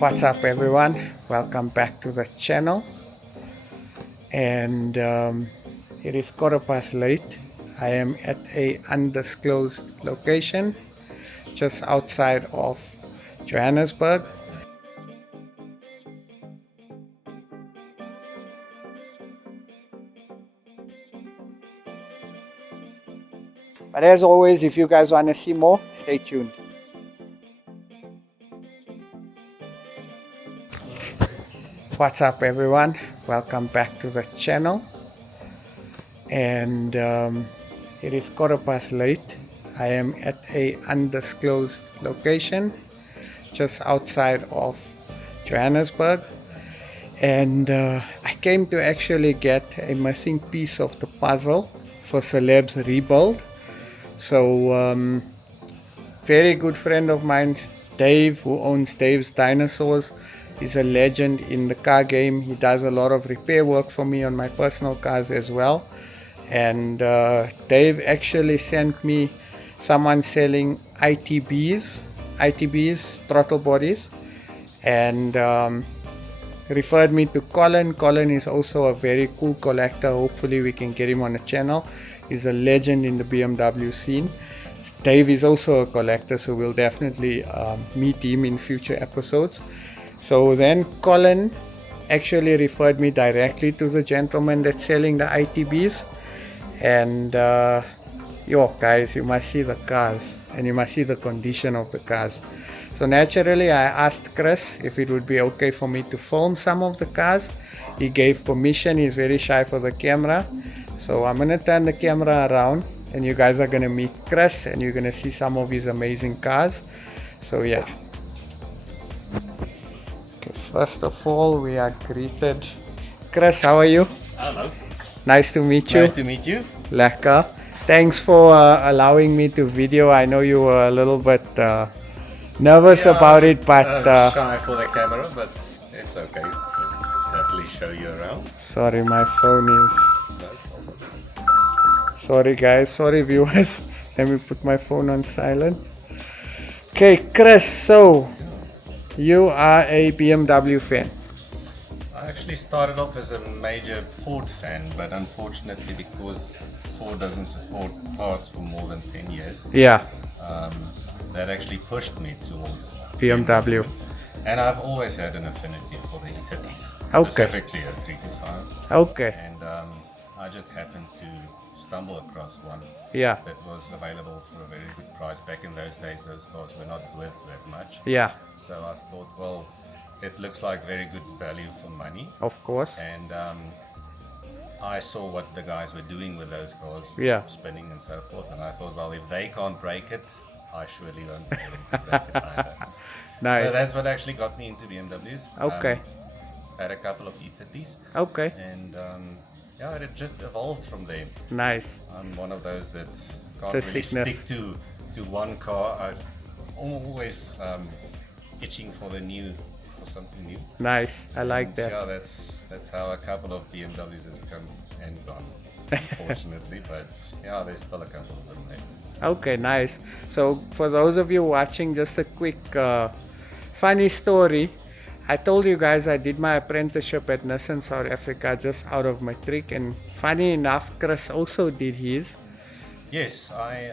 What's up everyone, welcome back to the channel. And it is 8:15. I am at a undisclosed location just outside of Johannesburg. But as always, if you guys want to see more, stay tuned. What's up everyone, welcome back to the channel. And it is 8:15. I am at a undisclosed location just outside of Johannesburg, and I came to actually get a missing piece of the puzzle for Celeb's rebuild. So very good friend of mine, Dave, who owns Dave's Dinosaurs. He's a legend in the car game. He does a lot of repair work for me on my personal cars as well. And Dave actually sent me someone selling ITBs, throttle bodies, and referred me to Colin. Colin is also a very cool collector. Hopefully we can get him on the channel. He's a legend in the BMW scene. Dave is also a collector, so we'll definitely meet him in future episodes. So then Colin actually referred me directly to the gentleman that's selling the ITBs. And yo guys, you must see the cars and you must see the condition of the cars. So naturally I asked Chris if it would be okay for me to film some of the cars. He gave permission. He's very shy for the camera, so I'm gonna turn the camera around and you guys are gonna meet Chris and you're gonna see some of his amazing cars. So yeah, okay, first of all we are greeted. Chris, how are you? Hello. Nice to meet you. Nice to meet you. Lekker. Thanks for allowing me to video. I know you were a little bit nervous about it, but shy for the camera, but it's okay. Definitely show you around. sorry, my phone is. No problem. Sorry, guys. Sorry, viewers. Let me put my phone on silent. Okay, Chris. So you are a BMW fan. I actually started off as a major Ford fan, but unfortunately, because Ford doesn't support parts for more than 10 years, Yeah, that actually pushed me towards BMW. And I've always had an affinity for the E30s, Okay. specifically a 325. Okay. And I just happened to stumble across one Yeah. that was available for a very good price. Back in those days, those cars were not worth that much. Yeah. So I thought, well, it looks like very good value for money. Of course. And I saw what the guys were doing with those cars, Yeah. spinning and so forth. And I thought, well, if they can't break it, I surely won't be able to break it either. Nice. So that's what actually got me into BMWs. Okay. Had a couple of E30s. Okay. And yeah, it just evolved from there. Nice. I'm one of those that can't The really sickness. stick to one car. I'm always itching for the new, for something new. Nice. I like And that. yeah, that's how a couple of BMWs has come and gone, unfortunately. But yeah, there's still a couple of them left. Okay, nice. So for those of you watching, just a quick funny story. I told you guys I did my apprenticeship at Nissan South Africa just out of matric, and funny enough, Chris also did his. Yes, I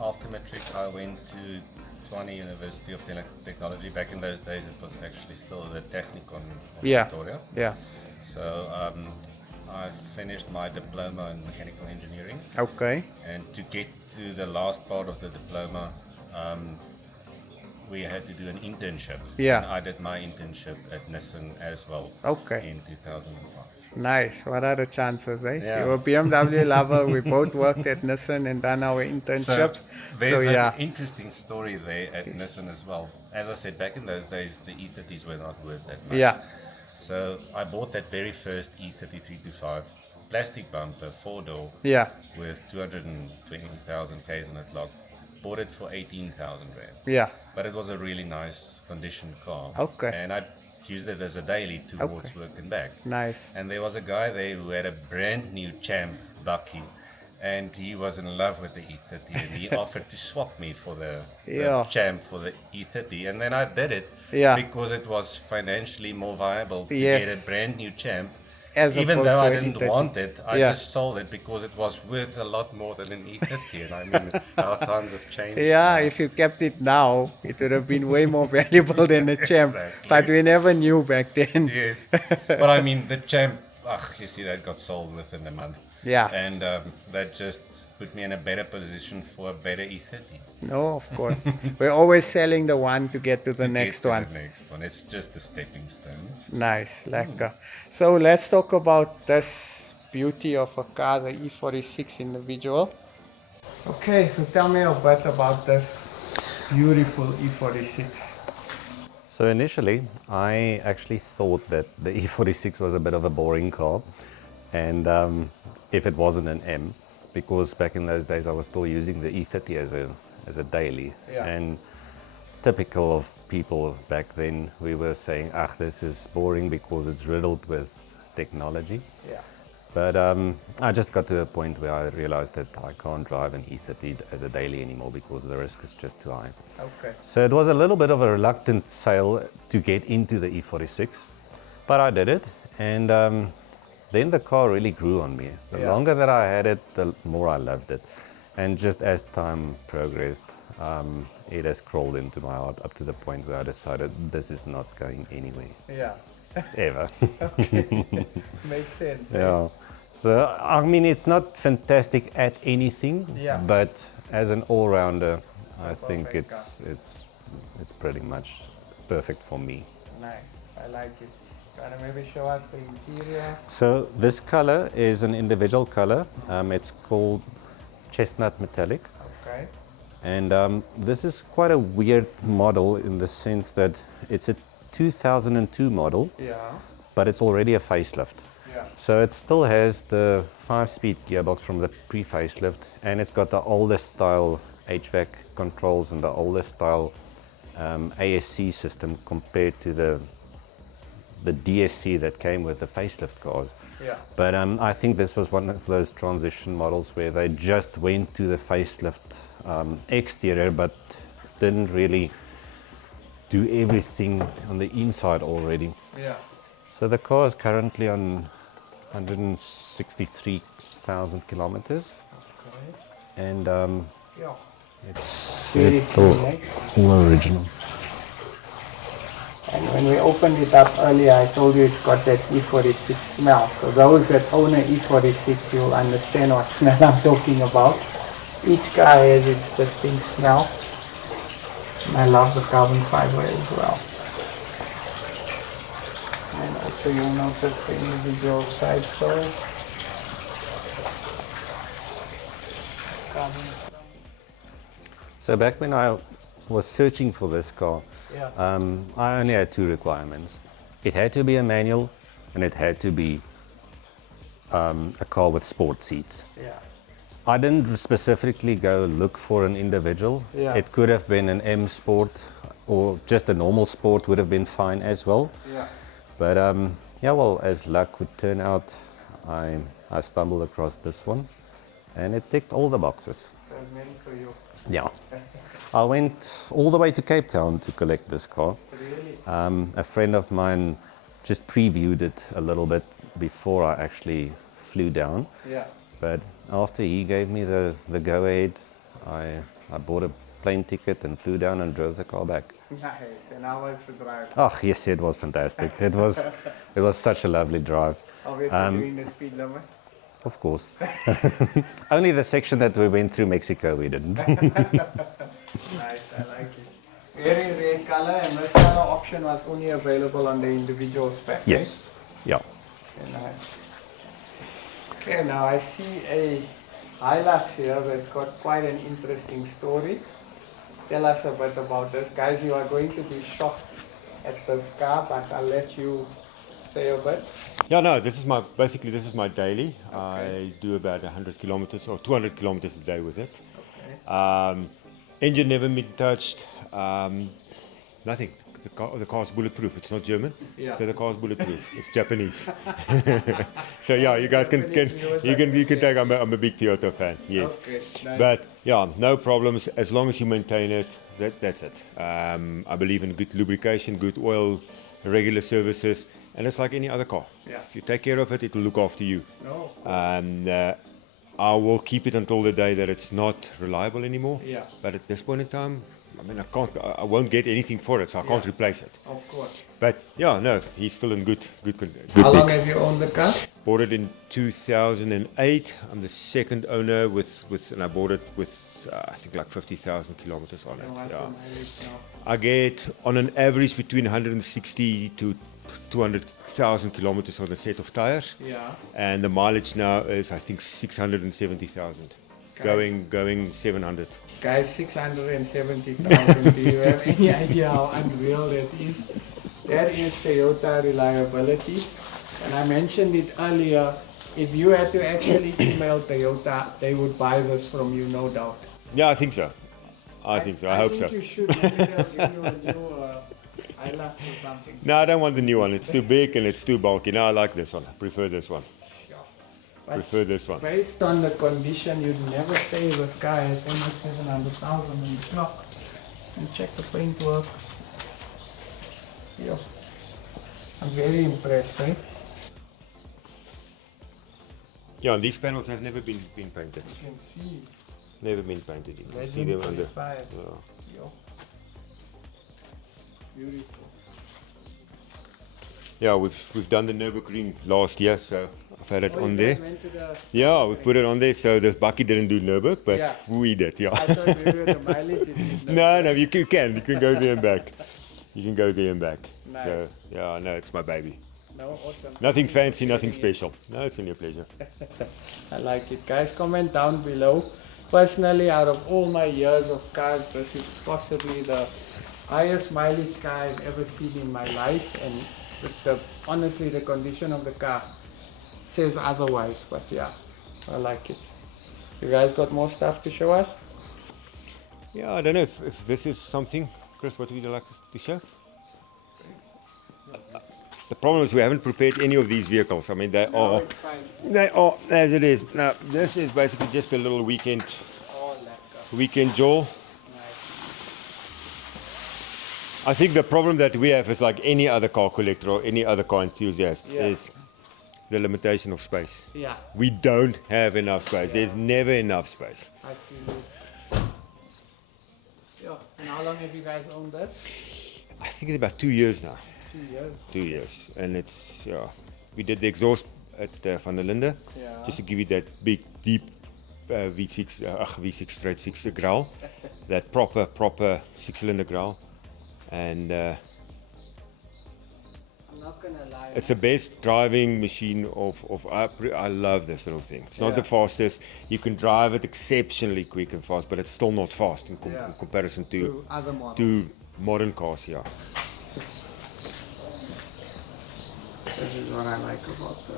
after matric I went to Tshwane University of Technology. Back in those days, it was actually still the Technikon of Yeah. Pretoria. Yeah. So I finished my diploma in mechanical engineering, Okay. and to get to the last part of the diploma, we had to do an internship. Yeah. And I did my internship at Nissan as well. Okay. In 2005. Nice. What are the chances, eh? Yeah. You're a BMW lover. We both worked at Nissan and done our internships. There's yeah. an interesting story there at Nissan as well. As I said, back in those days, the E30s were not worth that much. Yeah. So I bought that very first E30 325, plastic bumper, 4-door, Yeah. with 220,000 Ks on the clock. Bought it for 18,000 Rand. Yeah. But it was a really nice conditioned car. Okay. And I used it as a daily towards Okay. work and back. Nice. And there was a guy there who had a brand new Champ Bucky and he was in love with the E30, and he offered to swap me for the Yeah. Champ for the E30, and then I did it Yeah. because it was financially more viable to Yes. get a brand new Champ. As Even opposed though to I an didn't E30. want it, I Yeah. just sold it because it was worth a lot more than an E30. And I mean, our times have changed. Yeah, now. if you kept it now, it would have been way more valuable than a Champ. Exactly. But we never knew back then. Yes, but I mean, the Champ, you see, that got sold within a month. Yeah. And that just put me in a better position for a better E30. No, of course. We're always selling the one to get to the To next get to one. The next one. It's just a stepping stone. Nice, lekker. So let's talk about this beauty of a car, the E46 individual. Okay, so tell me a bit about this beautiful E46. So initially, I actually thought that the E46 was a bit of a boring car, and if it wasn't an M, because back in those days I was still using the E30 as a daily, Yeah. and typical of people back then, we were saying, this is boring because it's riddled with technology. Yeah. But I just got to a point where I realized that I can't drive an E30 as a daily anymore because the risk is just too high. Okay. So it was a little bit of a reluctant sale to get into the E46, but I did it, and then the car really grew on me. The Yeah. longer that I had it, the more I loved it. And just as time progressed, it has crawled into my heart up to the point where I decided this is not going anywhere, Yeah. ever. Makes sense. Yeah. So, I mean, it's not fantastic at anything, Yeah. but as an all-rounder, I think perfect it's pretty much perfect for me. Nice. I like it. Can you maybe show us the interior? So this color is an individual color. It's called chestnut metallic. Okay. And this is quite a weird model in the sense that it's a 2002 model, Yeah. but it's already a facelift. Yeah. So it still has the 5-speed gearbox from the pre-facelift, and it's got the older style HVAC controls and the older style ASC system compared to the DSC that came with the facelift cars. Yeah. But I think this was one of those transition models where they just went to the facelift exterior, but didn't really do everything on the inside already. Yeah. So the car is currently on 163,000 kilometers, Okay. and Yeah. it's Very still clean, eh? all original. And when we opened it up earlier, I told you it's got that E46 smell. So those that own an E46, you'll understand what smell I'm talking about. Each car has its distinct smell. And I love the carbon fiber as well. And also you'll notice the individual side soles. Carbon. So back when I was searching for this car, Yeah. I only had 2 requirements. It had to be a manual, and it had to be a car with sport seats. Yeah. I didn't specifically go look for an individual. Yeah. It could have been an M Sport, or just a normal Sport would have been fine as well. Yeah. But yeah, well, as luck would turn out, I stumbled across this one, and it ticked all the boxes. That's meant for you. Yeah. I went all the way to Cape Town to collect this car. Really? A friend of mine just previewed it a little bit before I actually flew down. Yeah. But after he gave me the go-ahead, I bought a plane ticket and flew down and drove the car back. Nice. And how was the drive? Oh, yes, it was fantastic. It was such a lovely drive. Obviously doing the speed limit. Of course. Only the section that we went through Mexico, we didn't. Nice, I like it. Very rare color, and this color option was only available on the individual spec. Yes. Yeah. Okay, nice. Okay, now I see a Hilux here that's got quite an interesting story. Tell us a bit about this. Guys, you are going to be shocked at this car, but I'll let you say a bit. Yeah, no, this is my daily. I do about 100 kilometers or 200 kilometers a day with it. Okay. Engine never been touched. Nothing. the car's bulletproof. It's not German, Yeah. so the car's bulletproof. It's Japanese. So yeah, you guys can you can take. I'm a big Toyota fan. Yes, Okay, nice. but yeah, no problems as long as you maintain it. That's it. I believe in good lubrication, good oil, regular services, and it's like any other car. Yeah. If you take care of it, it will look after you. No, of course. And I will keep it until the day that it's not reliable anymore. Yeah. But at this point in time, I mean, I won't get anything for it, so I can't Yeah. replace it. Of course. But yeah, no, he's still in good How long nick. have you owned the car? Bought it in 2008. I'm the second owner and I bought it with I think like 50,000 kilometers on it. And what's Yeah. the mileage now? I get on an average between 160 to 200,000 kilometers on a set of tires. Yeah. And the mileage now is I think 670,000. Going 700. Guys, 670,000. Do you have any idea how unreal that is? That is Toyota reliability. And I mentioned it earlier. If you had to actually email Toyota, they would buy this from you, no doubt. Yeah, I think so. I think so. I hope so. I think you should. Maybe they'll give you a new Hilux or something. No, I don't want the new one. It's too big and it's too bulky. No, I like this one. I prefer this one. Sure. But Prefer this one. based on the condition, you'd never say this car has almost 700,000 in the clock. And check the paintwork. Yeah. I'm very impressed, right? Yeah, and these panels have never been painted. You can see. Never been painted. You can see them Legend under. 25. Yeah. Yo. Beautiful. Yeah, we've done the Nürburgring last year, so I've had it Oh, on you there. guys went to the... Yeah, we've put it on there. So this Bucky didn't do Nürburg, but Yeah. we did. Yeah. I thought maybe the mileage it is. No, you can. You can go there and back. You can go there and back. Nice. So yeah, no, it's my baby. No, awesome. Nothing fancy, nothing special. No, it's only a pleasure. I like it. Guys, comment down below. Personally, out of all my years of cars, this is possibly the highest mileage car I've ever seen in my life. And honestly, the condition of the car says otherwise. But yeah, I like it. You guys got more stuff to show us? Yeah, I don't know if this is something. Chris, what would you like to show? The problem is we haven't prepared any of these vehicles. I mean, It's fine. they are as it is. Now, this is basically just a little weekend Oh, lekker. jaw. Nice. I think the problem that we have is like any other car collector or any other car enthusiast Yeah. is the limitation of space. Yeah, We don't have enough space. Yeah. There's never enough space. I feel it. Yeah, and how long have you guys owned this? I think it's about 2 years now. 2 years. 2 years. And it's, yeah. We did the exhaust at Van der Linde. Yeah. Just to give you that big, deep V6, V6 straight 6 growl. That proper 6-cylinder growl. And I'm not gonna lie. it's the best driving machine I love this little thing. It's not Yeah. the fastest. You can drive it exceptionally quick and fast, but it's still not fast in Yeah. comparison To other models. to modern cars, yeah. This is what I like about the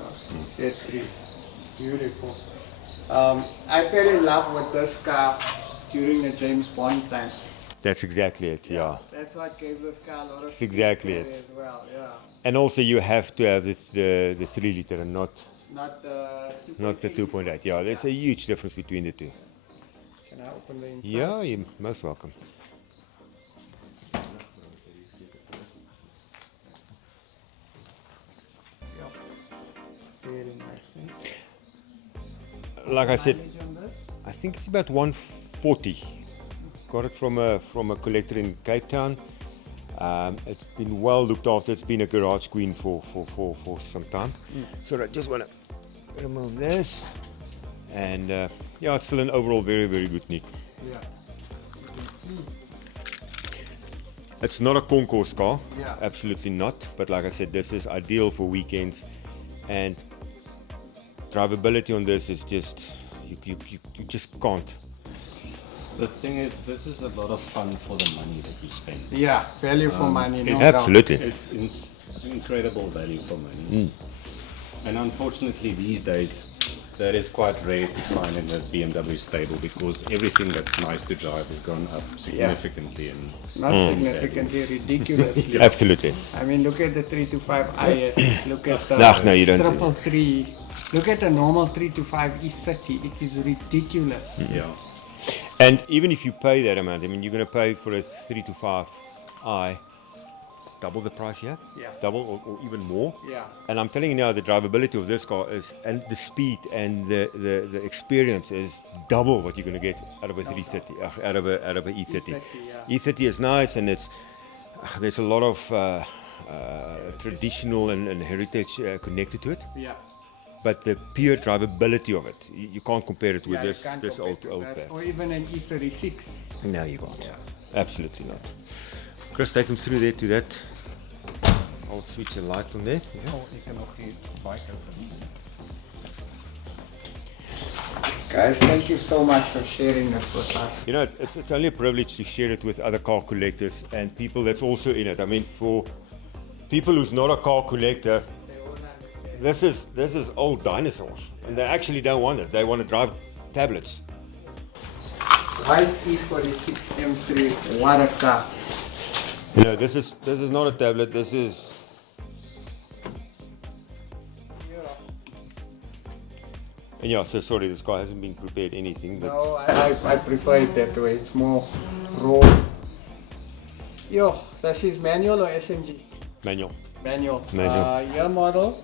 Z3s. Beautiful. I fell in love with this car during the James Bond time. That's exactly it, yeah. That's what gave this car a lot of That's exactly story it. as well, yeah. And also you have to have the 3 liter and not Not the 2.8. Yeah, there's a huge difference between the two. Can I open the inside? Yeah, you're most welcome. Yeah. Very nice. Like I said, Mileage on this? I think it's about 140. Got it from a collector in Cape Town. It's been well looked after. It's been a garage queen for some time. So I just want to remove this. And yeah, it's still an overall very, very good nick. Yeah. You can see. It's not a concourse car. Yeah. Absolutely not. But like I said, this is ideal for weekends. And drivability on this is just, you just can't. The thing is, this is a lot of fun for the money that you spend. Yeah, value for money, no Absolutely. It's incredible value for money. And unfortunately, these days, That is quite rare to find in the BMW stable because everything that's nice to drive has gone up significantly. And Not significantly, ridiculously. Absolutely. I mean, look at the 325 IS. Look at the No, you don't. triple three. Look at the normal 325 E30. It is ridiculous. yeah, And even if you pay that amount, I mean, you're going to pay for a 325i double the price here, double or even more. Yeah. And I'm telling you now, the drivability of this car is, and the speed and the experience is double what you're going to get out of a 330, out of a E30. E30 is nice, and there's a lot of traditional and heritage connected to it. Yeah. But the pure drivability of it, you can't compare it with Yeah, you this can't this compare old to that. pack. Or even an E36. No, you can't. Absolutely not. Chris, take them through there to that. I'll switch a light on there. Guys, thank you so much for sharing this with us. You know, it's only a privilege to share it with other car collectors and people that's also in it. I mean, for people who's not a car collector, this is old dinosaurs, and they actually don't want it. They want to drive tablets. White E46 M3, what a car. You know, this is not a tablet. This is. And yeah, so sorry, this car hasn't been prepared anything. But No, I prefer it that way. It's more raw. Yo, this is manual or SMG? manual. Manual. Manual. Year model?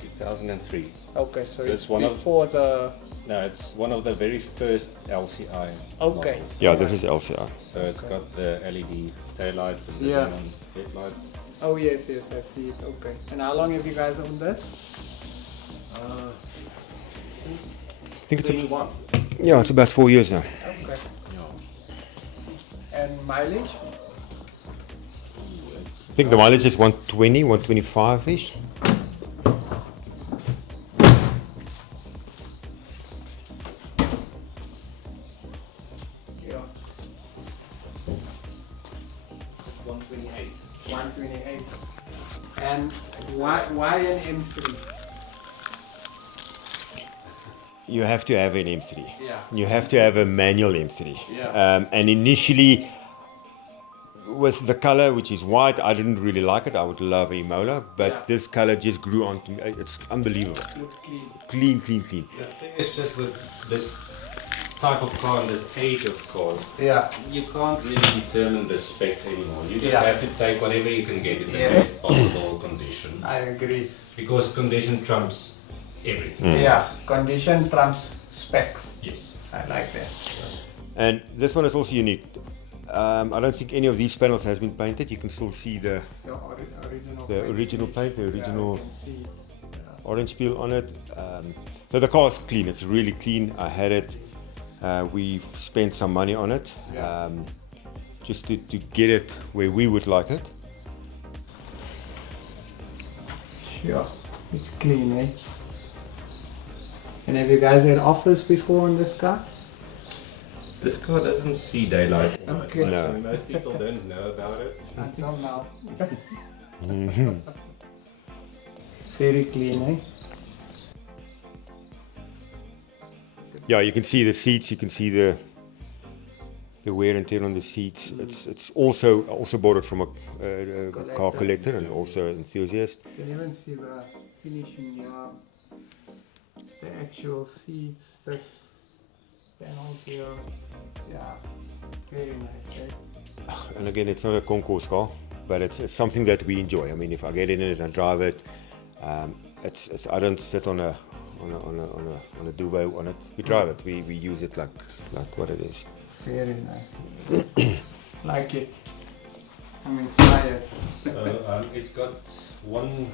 2003. Okay, so So it's it's one of- before the... No, it's one of the very first LCI. Okay. models. Yeah, this is LCR. So it's got the LED taillights and the Yeah. xenon headlights. Oh yes, I see it. Okay. And how long have you guys owned this? I think it's 21. yeah, it's about 4 years now. Okay. Yeah. And mileage? I think the mileage is 120, 125-ish. Yeah. 128. 128. And why an M3? You have to have an M3. Yeah. You have to have a manual M3. Yeah. And initially, with the color, which is white, I didn't really like it. I would love a Mola, but Yeah. this color just grew on to me. It's unbelievable. Looks clean. Clean, clean, clean. The thing is just with this type of car and this age of cars, Yeah. you can't really determine the specs anymore. You just Yeah. have to take whatever you can get in the Yeah. best possible condition. I agree. Because condition trumps everything. Yeah. Condition trumps specs. Yes. I like that. And this one is also unique. I don't think any of these panels has been painted. You can still see the original paint, the original orange peel on it. So the car is clean. It's really clean. I had it. We've spent some money on it, just to get it where we would like it. Sure. It's clean, eh? And have you guys had offers before on this car? This car doesn't see daylight. Okay. No. So most people don't know about it. Until now. Very clean, eh? Yeah, you can see the seats. You can see the wear and tear on the seats. It's also bought it from a car collector and also an enthusiast. You can even see the finishing here, the actual seats, this panel here. Yeah, very nice, eh? And again, it's not a concourse car, but it's something that we enjoy. I mean, if I get in it and drive it, it's I don't sit on a duvet on it. We drive it. We use it like what it is. Very nice. Like it. I'm inspired. So it's got one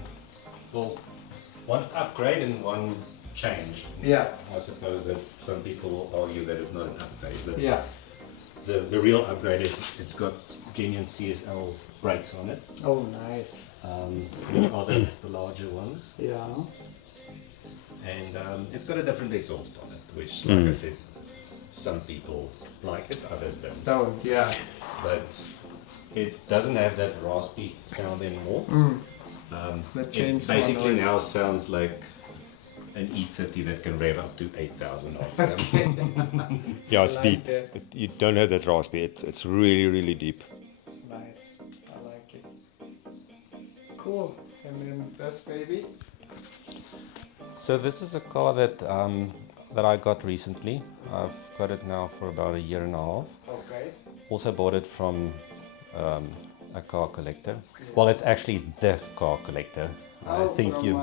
upgrade and one change. Yeah, I suppose that some people will argue that it's not an upgrade, but yeah. the real upgrade is it's got genuine CSL brakes on it. Oh, nice. Which are the larger ones. Yeah. And it's got a different exhaust on it, which, like I said, some people like it, others don't. Don't, yeah. But it doesn't have that raspy sound anymore. The It chainsaw basically noise. now sounds like an E30 that can rev up to 8,000 Yeah, it's like deep. that. You don't have that raspberry. It's really, really deep. Nice. I like it. Cool. And then this baby. So this is a car that that I got recently. I've got it now for about a year and a half. Okay. Also bought it from a car collector. Well, it's actually the car collector. I think from, you.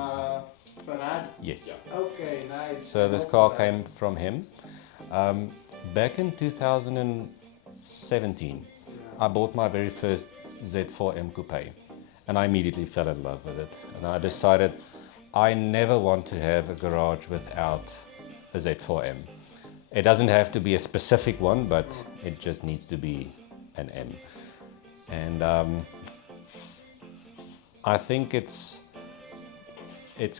Farad? Yes. Okay, nice. So this car came from him. Back in 2017, I bought my very first Z4M Coupe, and I immediately fell in love with it. And I decided I never want to have a garage without a Z4M. It doesn't have to be a specific one, but it just needs to be an M. And I think it's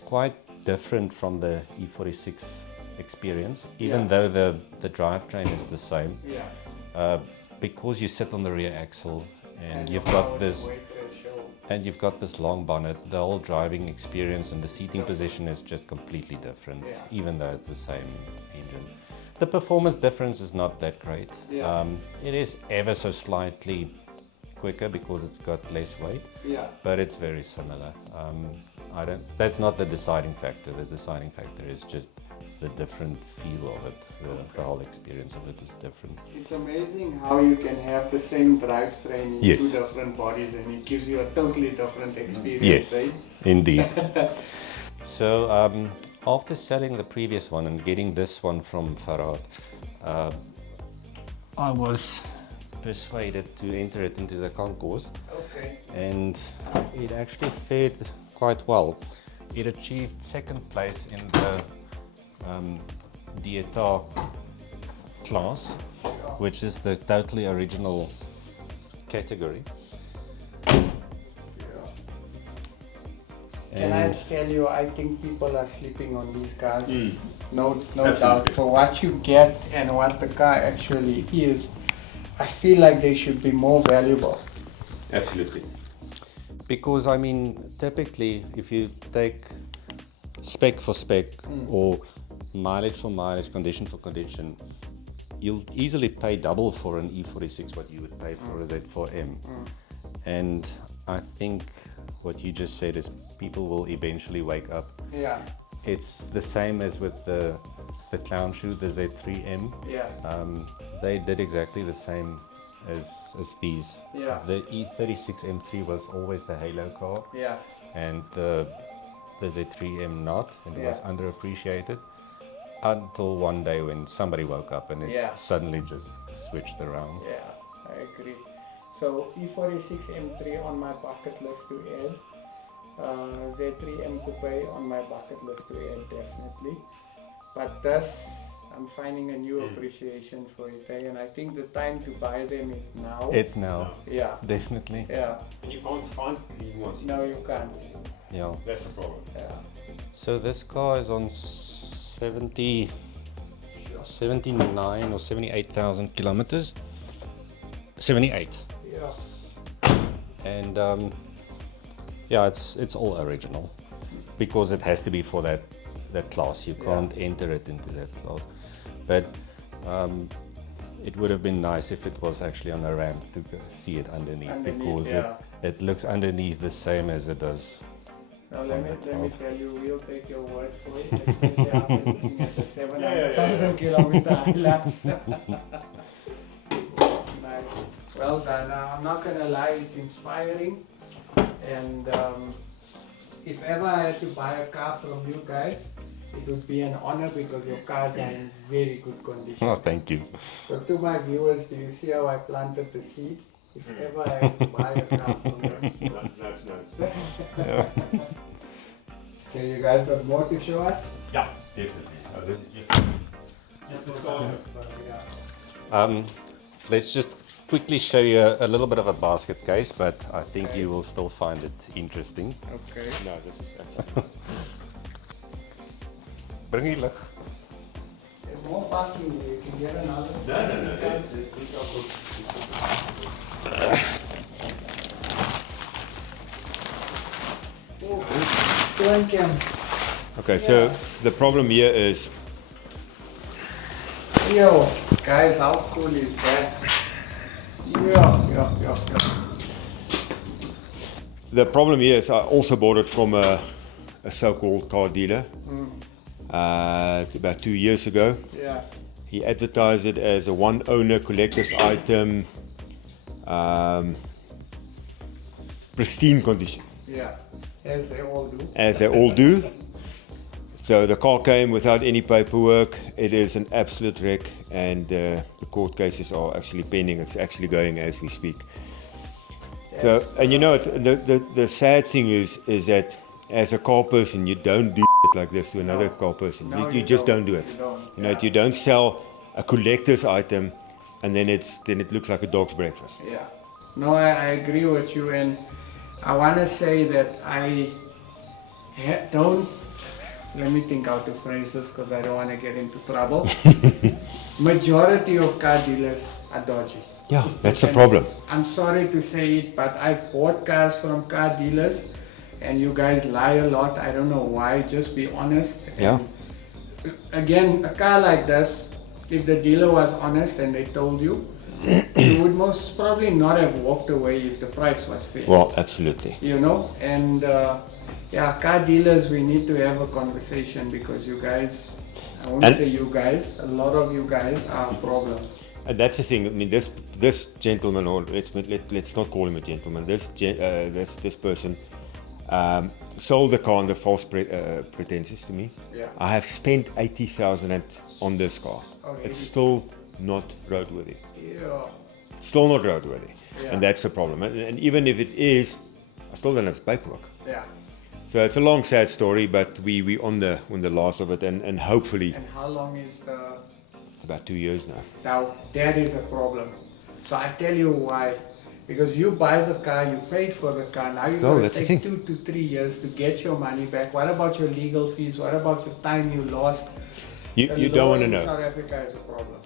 quite different from the E46 experience, even though the drivetrain is the same. Yeah. Because you sit on the rear axle and you've your got power this to weight ratio. and you've got this long bonnet, the whole driving experience and the seating position is just completely different, Yeah. even though it's the same engine. The performance difference is not that great. Yeah. It is ever so slightly quicker because it's got less weight, Yeah. but it's very similar. That's not the deciding factor. The deciding factor is just the different feel of it. The whole experience of it is different. It's amazing how you can have the same drivetrain in Yes. two different bodies and it gives you a totally different experience. Yes, Eh? indeed. So after selling the previous one and getting this one from Farad, I was persuaded to enter it into the concourse, Okay. and it actually fared quite well. It achieved second place in the Dietar class, which is the totally original category. Can I tell you, I think people are sleeping on these cars. No doubt. For what you get and what the car actually is, I feel like they should be more valuable. Absolutely. Because I mean, typically, if you take spec for spec or mileage for mileage, condition for condition, you'll easily pay double for an E46 what you would pay for a Z4M. And I think what you just said is people will eventually wake up. Yeah. It's the same as with the clown shoe, the Z3M. Yeah. They did exactly the same as these. Yeah. The E36 M3 was always the halo car, Yeah. and the Z3M not. It was Yeah. underappreciated until one day when somebody woke up and it suddenly just switched around. Yeah, I agree. So E46 M3 on my bucket list to add. Z3M Coupe on my bucket list to add definitely. But this, I'm finding a new appreciation for it, eh? And I think the time to buy them is now. It's now, Yeah, definitely. yeah. And you can't find clean ones. No, you can't. Yeah. That's the problem. Yeah. So this car is on 79 or 78,000 kilometers. 78. Yeah. And yeah, it's all original because it has to be for that class. You can't enter it into that class. But it would have been nice if it was actually on a ramp to see it underneath, because it looks underneath the same as it does. Now let me tell you, we'll take your word for it, especially after looking at the 700,000 kilometer highlights. Nice. Well done. I'm not gonna lie, it's inspiring. And if ever I had to buy a car from you guys, it would be an honor because your cars are in very good condition. Oh, thank you. So to my viewers, do you see how I planted the seed? If ever I had to buy a car from you. Nice, nice. Okay, you guys got more to show us? Yeah, definitely. This is just the start. Yeah. Let's just quickly show you a little bit of a basket case, but I think you will still find it interesting. Okay. No, this is excellent. Bring je lig. There's more parking here. You can get another. No. These are good. Turn cam. Okay, so the problem here is Yo, guys, how cool is that? Yeah. the problem here is I also bought it from a so-called car dealer about 2 years ago. Yeah. He advertised it as a one-owner collector's item, pristine condition, Yeah. As they all do. as they all do. So the car came without any paperwork. It is an absolute wreck, and the court cases are actually pending. It's actually going as we speak. So, and you know, the sad thing is that as a car person, you don't do it like this to another car person. No, you just don't do it. You don't. You know, you don't sell a collector's item, and then it looks like a dog's breakfast. Yeah. No, I agree with you, and I want to say that I don't. Let me think how to phrase this because I don't want to get into trouble. Majority of car dealers are dodgy. Yeah, that's the And problem. I'm sorry to say it, but I've bought cars from car dealers, and you guys lie a lot. I don't know why. Just be honest. Yeah. And again, a car like this, if the dealer was honest and they told you, you would most probably not have walked away if the price was fair. Well, absolutely. You know, and yeah, car dealers, we need to have a conversation because you guys, I won't And- say you guys, a lot of you guys are problems. And that's the thing. I mean, this gentleman, or let's not call him a gentleman. This person sold the car under false pretenses to me. Yeah. I have spent 80,000 on this car. Already. It's still not roadworthy. Yeah. Still not roadworthy, Yeah. and that's a problem. And even if it is, I still don't have paperwork. Yeah. So it's a long, sad story, but we on the last of it, and hopefully And how long is the... it's about 2 years now. Now, that is a problem. So I tell you why. Because you buy the car, you paid for the car, now you're No, going that's to the take 2 to 3 years to get your money back. What about your legal fees? What about your time you lost? You The don't law want to in know. South Africa is a problem.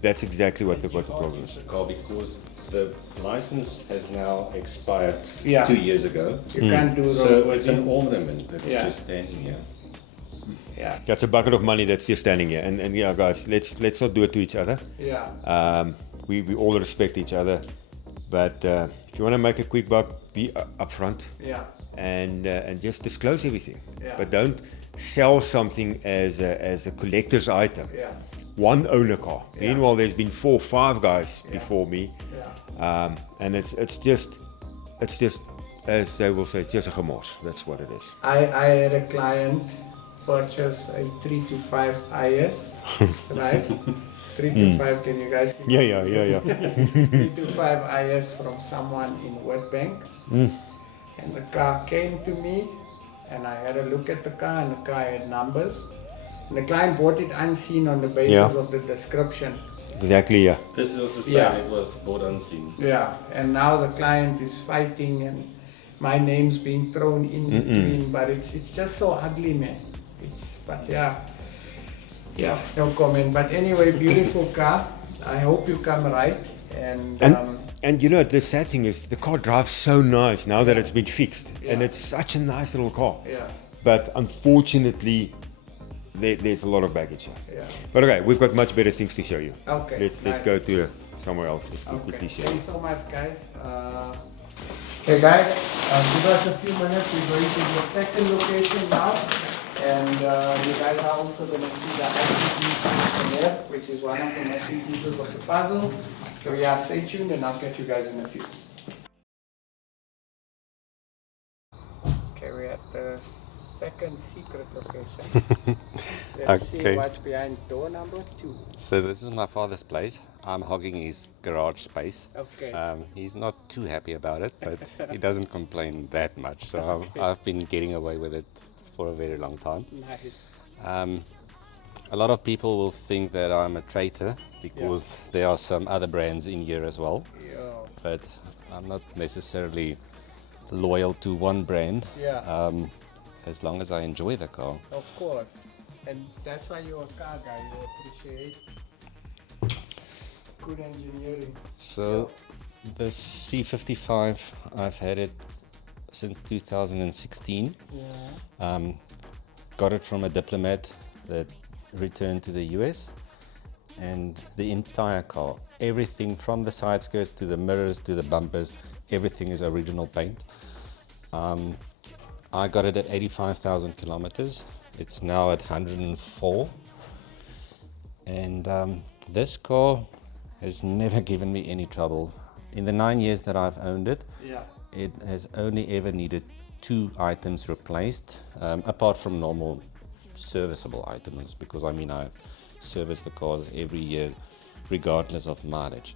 That's exactly what the You can't problem use is. the car because the license has now expired Yeah. 2 years ago. You can't do So road it's an working. ornament that's Yeah. just standing here. Yeah. That's a bucket of money that's just standing here. And yeah, guys, let's not do it to each other. Yeah. We all respect each other, but if you want to make a quick buck, be upfront Yeah. and just disclose everything. Yeah. But don't sell something as a collector's item. Yeah. One owner car. Yeah. Meanwhile, there's been 4 or 5 guys before me, Yeah. and it's just as they will say, just a gemors. That's what it is. I had a client purchase a 325 IS, right? 325, can you guys? Yeah. 325 IS from someone in Witbank. And the car came to me, and I had a look at the car, and the car had numbers. And the client bought it unseen on the basis Yeah. of the description. Exactly. Yeah. This was the same, Yeah. it was bought unseen. Yeah, and now the client is fighting, and my name's being thrown in between, but it's just so ugly, man. But yeah, no comment. But anyway, beautiful car. I hope you come right. And you know, the sad thing is the car drives so nice now that it's been fixed, and Yeah. it's such a nice little car. Yeah. But unfortunately, there's a lot of baggage here. Yeah. But okay, we've got much better things to show you. Okay, Let's nice. go to somewhere else. Let's Okay. quickly show Thank you. you so much, guys. Hey guys, give us a few minutes. We're going to the second location now, and you guys are also going to see the ICD there, which is one of the missing pieces of the puzzle. So yeah, stay tuned, and I'll catch you guys in a few. Okay, we're at the second secret location. Let's see Okay. what's behind door number 2. So this is my father's place. I'm hogging his garage space. Okay. He's not too happy about it, but he doesn't complain that much. So I've been getting away with it for a very long time. Nice. A lot of people will think that I'm a traitor because there are some other brands in here as well. Yo. But I'm not necessarily loyal to one brand. Yeah. As long as I enjoy the car. Of course. And that's why you're a car guy. You appreciate good engineering. So the C55, I've had it since 2016. Yeah. got it from a diplomat that returned to the US, and the entire car, everything from the side skirts to the mirrors to the bumpers, everything is original paint. I got it at 85,000 kilometers. It's now at 104, and this car has never given me any trouble. In the 9 years that I've owned it, it has only ever needed 2 items replaced, apart from normal serviceable items, because I mean I service the cars every year regardless of mileage.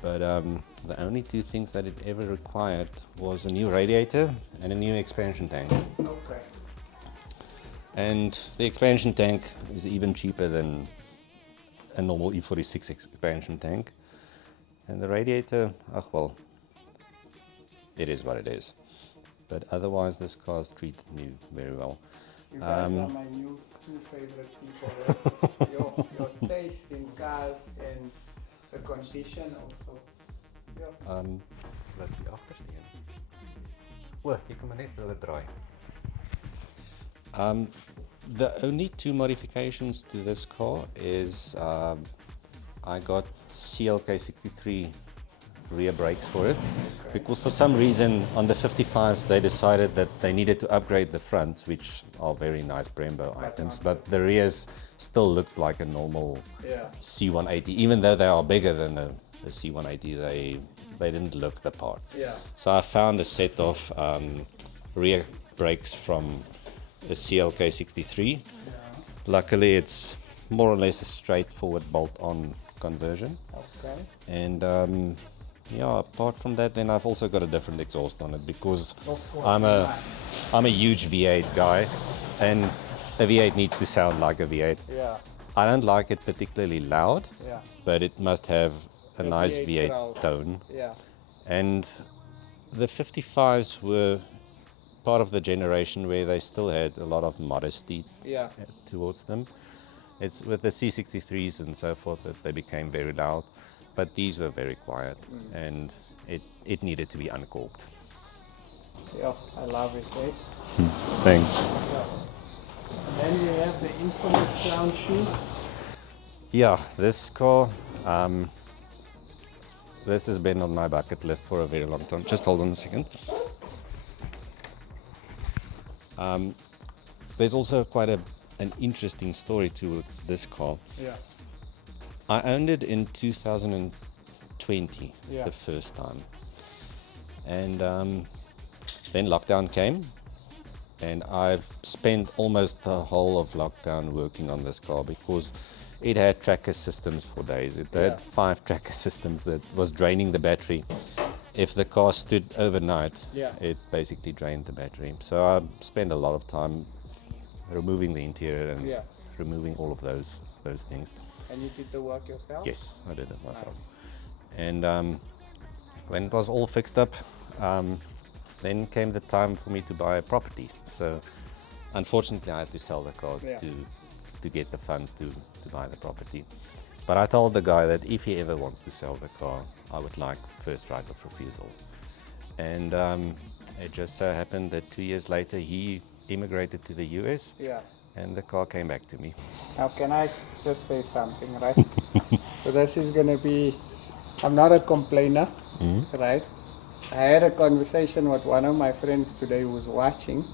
But the only 2 things that it ever required was a new radiator and a new expansion tank. Okay. And the expansion tank is even cheaper than a normal E46 expansion tank. And the radiator, well, it is what it is. But otherwise, this car's treated me very well. You guys are my new 2 favorite people. Your taste in cars and the condition also. Laat die agterste een. O, jy kan maar net hulle draai. The only 2 modifications to this car is I got CLK63 rear brakes for it, because for some reason on the 55s they decided that they needed to upgrade the fronts, which are very nice Brembo items, but the rears still looked like a normal C180. Even though they are bigger than the C180, they didn't look the part. So I found a set of rear brakes from the CLK63. Luckily it's more or less a straightforward bolt-on conversion. And yeah, apart from that, then I've also got a different exhaust on it, because I'm a huge V8 guy, and a V8 needs to sound like a V8. I don't like it particularly loud, but it must have a nice V8 tone. And the 55s were part of the generation where they still had a lot of modesty towards them. It's with the C63s and so forth that they became very loud, but these were very quiet, and it needed to be uncorked. I love it, eh? Thanks. And then we have the infamous clown shoe. Yeah, this car, this has been on my bucket list for a very long time. Just hold on a second. There's also quite an interesting story towards this car. I owned it in 2020, the first time. And then lockdown came, and I spent almost the whole of lockdown working on this car, because it had tracker systems for days. It had 5 tracker systems that was draining the battery. If the car stood overnight, it basically drained the battery. So I spent a lot of time removing the interior and removing all of those things. And you did the work yourself? Yes, I did it myself. And when it was all fixed up, then came the time for me to buy a property. So unfortunately I had to sell the car to get the funds to buy the property. But I told the guy that if he ever wants to sell the car, I would like first right of refusal. And it just so happened that 2 years later he immigrated to the US, and the car came back to me. Now can I just say something, right? So this is going to be, I'm not a complainer, right? I had a conversation with one of my friends today who was watching,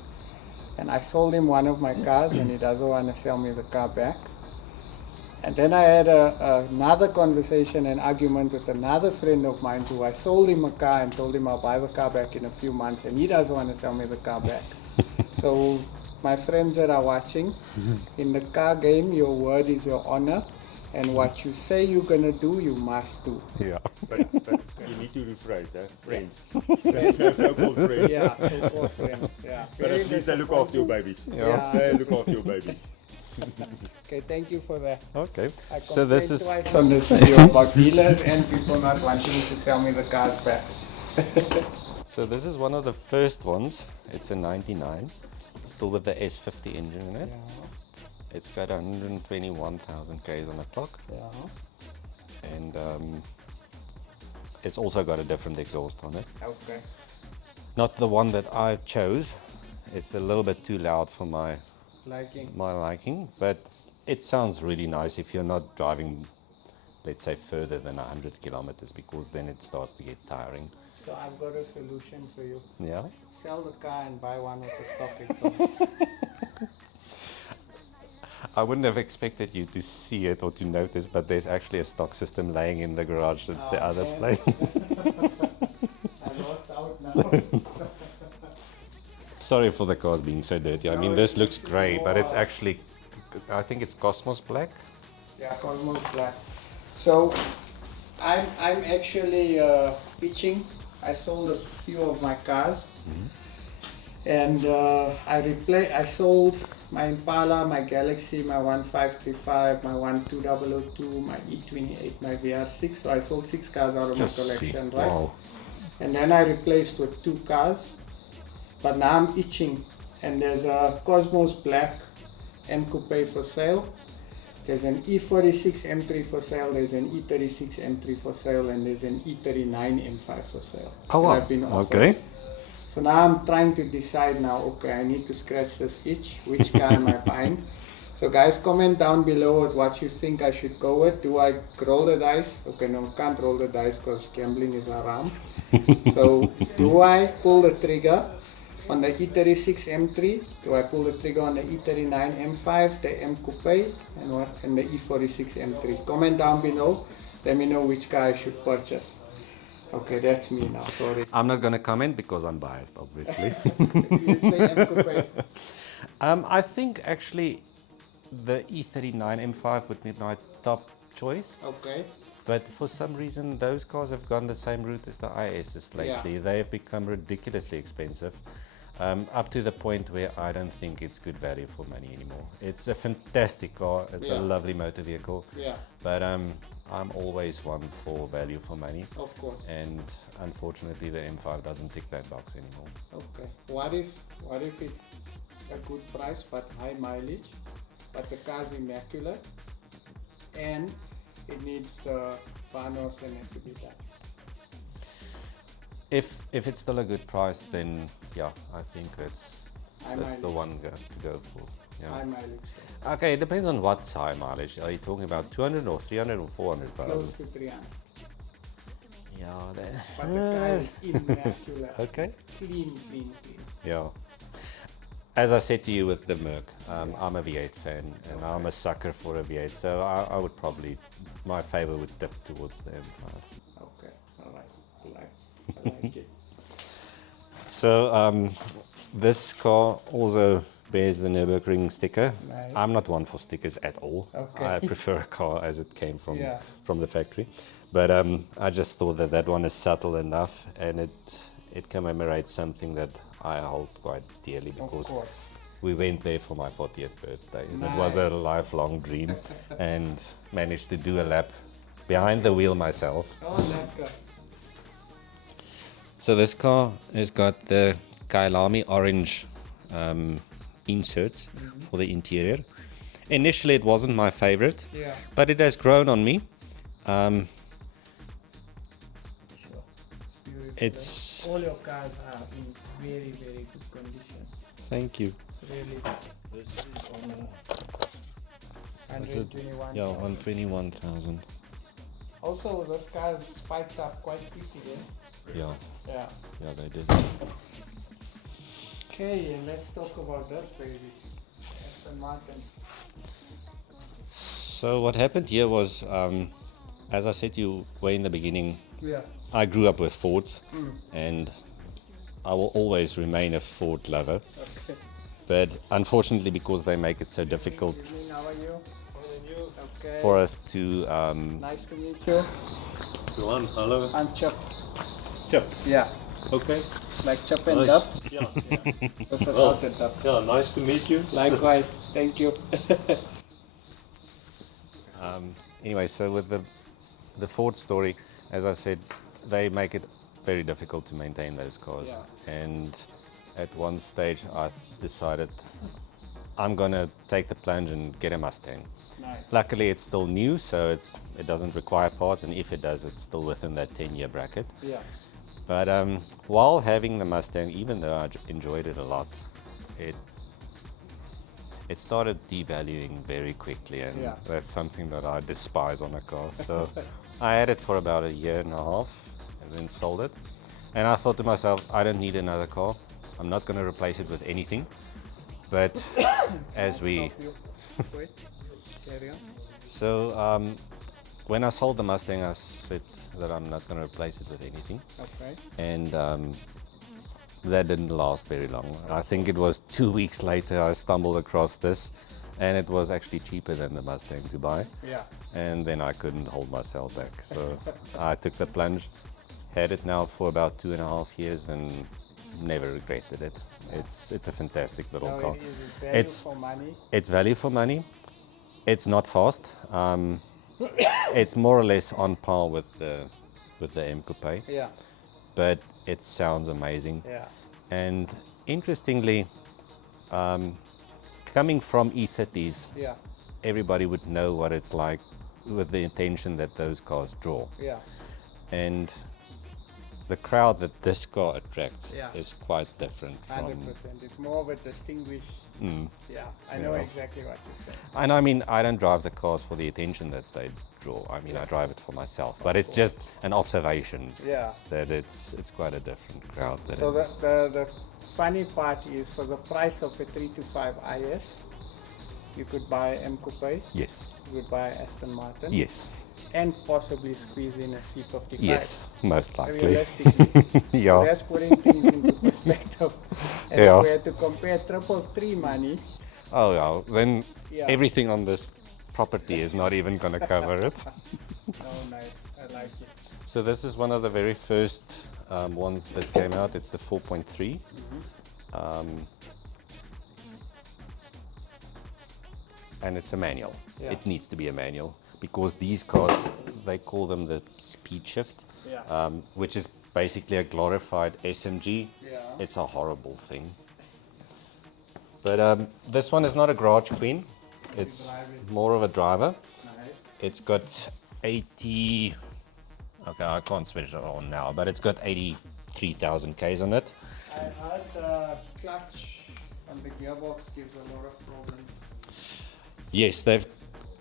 and I sold him one of my cars and he doesn't want to sell me the car back. And then I had another conversation and argument with another friend of mine who I sold him a car and told him I'll buy the car back in a few months, and he doesn't want to sell me the car back. So my friends that are watching, in the car game, your word is your honor, and what you say you're going to do, you must do. But you need to rephrase, friends. That's no so-called friends. So-called friends, But at least they look after your babies. They look after your babies. Okay, thank you for that. Okay, I so this complained is twice on this video about dealers and people not wanting to sell me the cars back. so this is one of the first ones. It's a 99, still with the S50 engine in it. It's got 121,000 Ks on the clock, and it's also got a different exhaust on it. Okay. Not the one that I chose. It's a little bit too loud for my liking. my liking, but it sounds really nice if you're not driving, let's say, further than 100 kilometers, because then it starts to get tiring. So I've got a solution for you. Yeah. Sell the car and buy one with the stock exhaust. I wouldn't have expected you to see it or to notice, but there's actually a stock system laying in the garage at the other man. place. I lost out now. Sorry for the cars being so dirty. I mean, this looks grey, but it's actually, I think it's Cosmos Black. Yeah, almost black. So I'm actually itching. I sold a few of my cars, and I sold my Impala, my Galaxy, my 1535, my 12002, my E28, my VR6. So I sold 6 cars out of my collection, right? Wow. And then I replaced with 2 cars. But now I'm itching, and there's a Cosmos Black M Coupe for sale. There's an E46 M3 for sale, there's an E36 M3 for sale, and there's an E39 M5 for sale. Oh, that wow. I've been offered. Okay. So now I'm trying to decide now, okay, I need to scratch this itch. Which car am I buying? So guys, comment down below with what you think I should go with. Do I roll the dice? Okay, no, can't roll the dice because gambling is haram. So do I pull the trigger on the E36 M3? Do I pull the trigger on the E39 M5, the M Coupe, and the E46 M3? Comment down below. Let me know which car I should purchase. Okay, that's me now. Sorry. I'm not going to comment because I'm biased, obviously. You say M Coupe. I think actually the E39 M5 would be my top choice. Okay. But for some reason, those cars have gone the same route as the ISs lately. Yeah. They have become ridiculously expensive, up to the point where I don't think it's good value for money anymore. It's a fantastic car. It's a Yeah. lovely motor vehicle. Yeah, But I'm always one for value for money. of course. And unfortunately, the M5 doesn't tick that box anymore. Okay. What if it's a good price but high mileage, but the car's immaculate, and it needs the panos and it to be done? If it's still a good price, then yeah, I think that's High the mileage. one to go for. Yeah. High mileage, so Okay, it depends on what's high mileage. Are you talking about 200 or 300 or close 400,000? to 300. Yeah, But the car is immaculate. Okay. Clean. Yeah. As I said to you with the Merc, I'm a V8 fan and I'm a sucker for a V8, so I would probably, my favor would tip towards the M5. Okay, alright. I like it. So this car also bears the Nürburgring sticker. Nice. I'm not one for stickers at all. Okay. I prefer a car as it came Yeah. from the factory. But I just thought that one is subtle enough, and it commemorates something that I hold quite dearly, Of because course. we went there for my 40th birthday. And it was a lifelong dream, and managed to do a lap behind the wheel myself. Oh, lekker. So this car has got the Kailami orange inserts for the interior. Initially it wasn't my favorite, Yeah. but it has grown on me. Sure. Beautiful. It's All your cars are in very, very good condition. thank you. Really. This is on 121. 121,000. Also, those cars spiked up quite quickly, eh? Yeah, Yeah. they did. Okay, and let's talk about this baby. Aston Martin. So what happened here was, as I said to you way in the beginning, Yeah. I grew up with Fords, and I will always remain a Ford lover. Okay. But unfortunately, because they make it so difficult Evening, how are you? Okay. for us to Nice to meet you. Go on, hello. I'm Chip. Chip. Yeah. Okay. Like Chip and Nice. Dup. Yeah, yeah. That's without the Dup. Yeah, nice to meet you. Likewise. Thank you. anyway, so with the Ford story, as I said, they make it very difficult to maintain those cars. Yeah. And at one stage, I decided I'm gonna take the plunge and get a Mustang. Nice. Luckily, it's still new, so it doesn't require parts, and if it does, it's still within that 10-year bracket. Yeah. But while having the Mustang, even though I enjoyed it a lot, it started devaluing very quickly, and Yeah. that's something that I despise on a car. So I had it for about a year and a half and then sold it. And I thought to myself, I don't need another car. I'm not going to replace it with anything. But as we... Wait, carry on. So when I sold the Mustang, I said that I'm not going to replace it with anything. Okay. And that didn't last very long. I think it was 2 weeks later I stumbled across this, and it was actually cheaper than the Mustang to buy. Yeah. And then I couldn't hold myself back. So I took the plunge, had it now for about 2.5 years, and never regretted it. It's a fantastic little car. It's value for money. It's value for money. It's not fast. It's more or less on par with the M Coupe, Yeah. but it sounds amazing. Yeah. And interestingly, coming from E30s, Yeah. everybody would know what it's like with the attention that those cars draw. Yeah. And the crowd that this car attracts Yeah. is quite different from... 100%. It's more of a distinguished. Yeah. I know Yeah. exactly what you're saying. And I mean, I don't drive the cars for the attention that they draw. I mean, I drive it for myself, but it's just an observation Yeah. that it's quite a different crowd. That So it- the funny part is, for the price of a 325 IS, you could buy M Coupe, Yes, you could buy Aston Martin, yes, and possibly squeeze in a C55. yes, most likely. Realistically. So Yeah. that's putting things into perspective. And Yeah. if we had to compare 333 money, Oh yeah, then Yeah. everything on this property is not even going to cover it. oh nice, I like it. So this is one of the very first ones that came out. It's the 4.3. And it's a manual. Yeah. It needs to be a manual because these cars, they call them the speed shift, Yeah. which is basically a glorified SMG. Yeah. It's a horrible thing. But this one is not a garage queen. It's drive it. more of a driver. Nice. It's got 80, okay, I can't switch it on now, but it's got 83,000 Ks on it. I heard the clutch and the gearbox gives a lot of problems. Yes, they've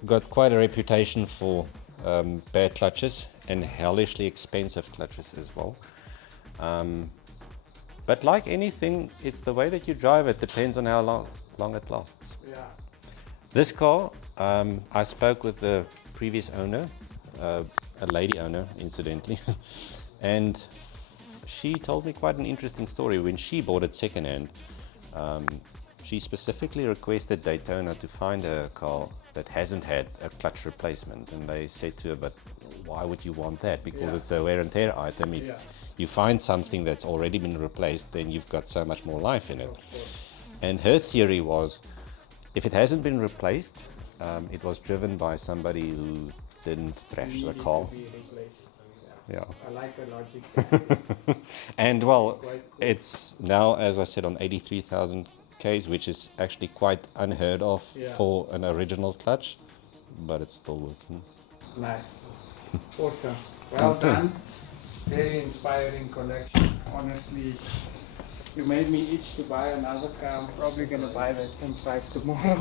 got quite a reputation for bad clutches and hellishly expensive clutches as well. But like anything, it's the way that you drive it depends on how long it lasts. Yeah. This car, I spoke with the previous owner, a lady owner, incidentally, and she told me quite an interesting story. When she bought it secondhand, she specifically requested Daytona to find a car that hasn't had a clutch replacement, and they said to her, but why would you want that? Because it's a wear and tear item. If you find something that's already been replaced, then you've got so much more life in it. And her theory was, if it hasn't been replaced, it was driven by somebody who didn't thrash the Needed car. to be replaced. Yeah. I like the logic. And well, Quite cool. it's now, as I said, on 83,000 Ks, which is actually quite unheard of Yeah. for an original clutch, but it's still working. Nice. Awesome. Well done. Very inspiring collection. Honestly, you made me itch to buy another car. I'm probably going to buy that M5 tomorrow.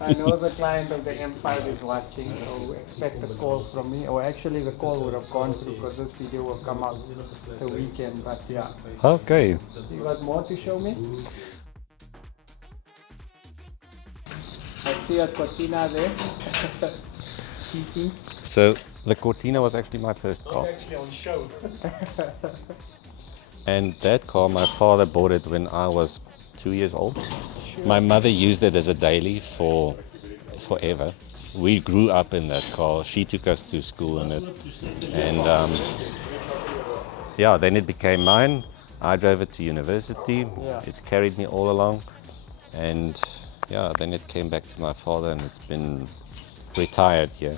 I know the client of the M5 is watching, so expect a call from me. Or actually, the call would have gone through because this video will come out the weekend. But yeah. Okay. You got more to show me? I see a Cortina there. Heating. So the Cortina was actually my first car. Actually on show. And that car, my father bought it when I was 2 years old. My mother used it as a daily for forever. We grew up in that car. She took us to school in it. And yeah, then it became mine. I drove it to university. Yeah. It's carried me all along. And yeah, then it came back to my father and it's been retired here.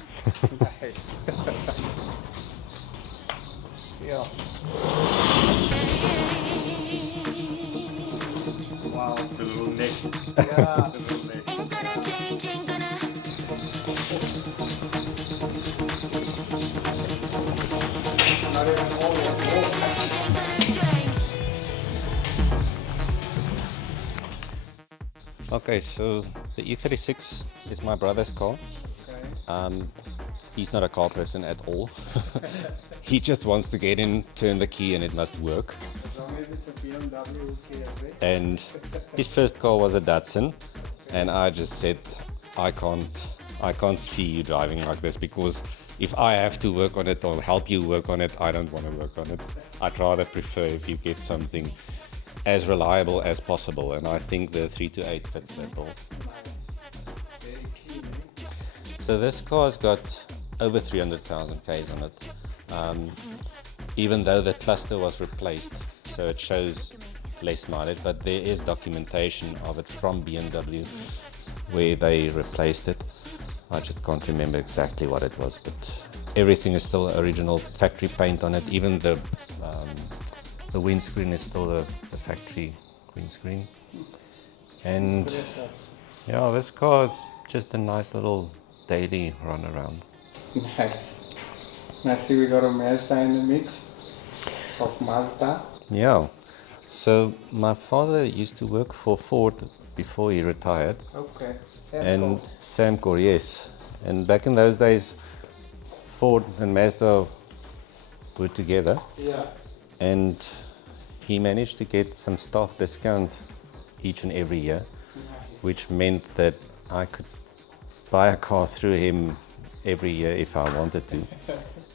Yeah. Wow. It's a little neck. Yeah. Ain't gonna change, ain't gonna. Not even all one. Okay, so The E36 is my brother's car. Okay. He's not a car person at all. He just wants to get in, turn the key, and it must work. As long as it's a BMW, who cares, eh? And his first car was a Datsun, and I just said, I can't see you driving like this, because if I have to work on it or help you work on it, I don't want to work on it. I'd rather prefer if you get something as reliable as possible, and I think the 328 fits that bill. Very clean, eh? So this car's got over 300,000 Ks on it, even though the cluster was replaced, so it shows less mileage, but there is documentation of it from BMW where they replaced it. I just can't remember exactly what it was, but everything is still original factory paint on it. Even the windscreen is still the factory windscreen. And yeah, this car is just a nice little daily run around. Nice. Now see, we got a Mazda in the mix of Mazda. Yeah, so my father used to work for Ford before he retired. Okay. And Samcor, yes. And back in those days, Ford and Mazda were together. Yeah. And he managed to get some staff discount each and every year, which meant that I could buy a car through him every year if I wanted to.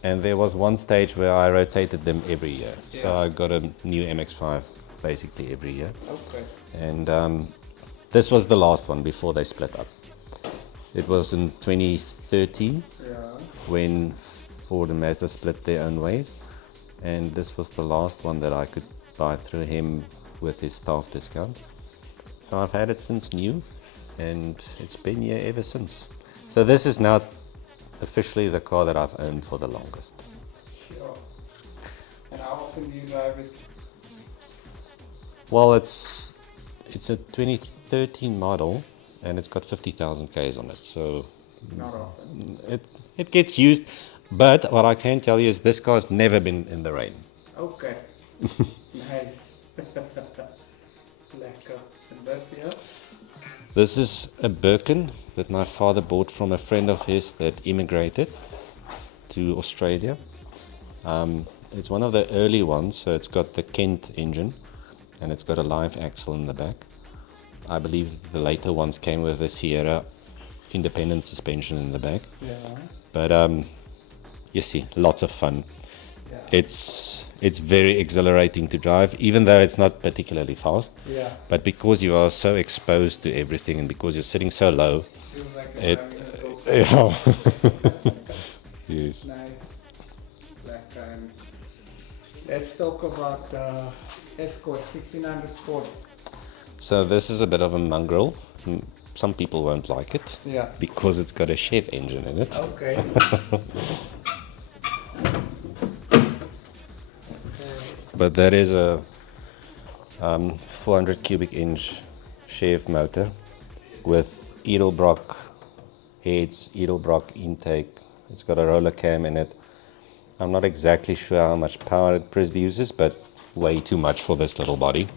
And there was one stage where I rotated them every year. So I got a new MX-5 basically every year. Okay. And this was the last one before they split up. It was in 2013 Yeah. when Ford and Mazda split their own ways. And this was the last one that I could buy through him with his staff discount. So I've had it since new, and it's been here ever since. So this is now officially the car that I've owned for the longest. Sure. And how often do you drive it? Well, it's a 2013 model, and it's got 50,000 Ks on it. So Not often. it gets used. But what I can tell you is this car's never been in the rain. Okay. Nice. Lekker. And this here? This is a Birkin that my father bought from a friend of his that immigrated to Australia. It's one of the early ones, so it's got the Kent engine and it's got a live axle in the back. I believe the later ones came with a Sierra independent suspension in the back. Yeah. But you see, lots of fun. Yeah. It's very exhilarating to drive, even though it's not particularly fast. Yeah. But because you are so exposed to everything and because you're sitting so low, Feels like it a yeah. Yes. Nice. Lekker. And let's talk about Escort 1600 Sport. So this is a bit of a mongrel. Some people won't like it Yeah. because it's got a Chef engine in it. Okay. But that is a 400 cubic inch Chef motor with Edelbrock heads, Edelbrock intake. It's got a roller cam in it. I'm not exactly sure how much power it produces, but way too much for this little body.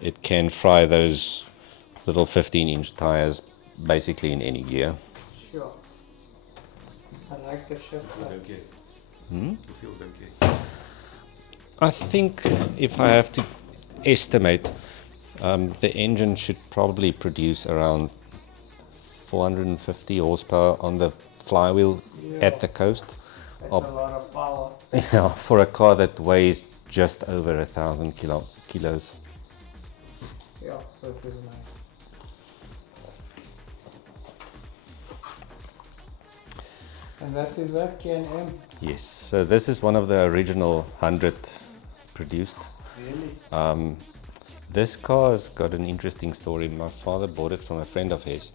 It can fry those little 15-inch tires basically in any gear. Sure. I like the shift. I think if I have to estimate, the engine should probably produce around 450 horsepower on the flywheel at the coast. That's a lot of power. Yeah, for a car that weighs just over 1,000 kilos. Yeah, this is nice. And this is a K&M. Yes, so this is one of the original 100 produced. Really? This car has got an interesting story. My father bought it from a friend of his,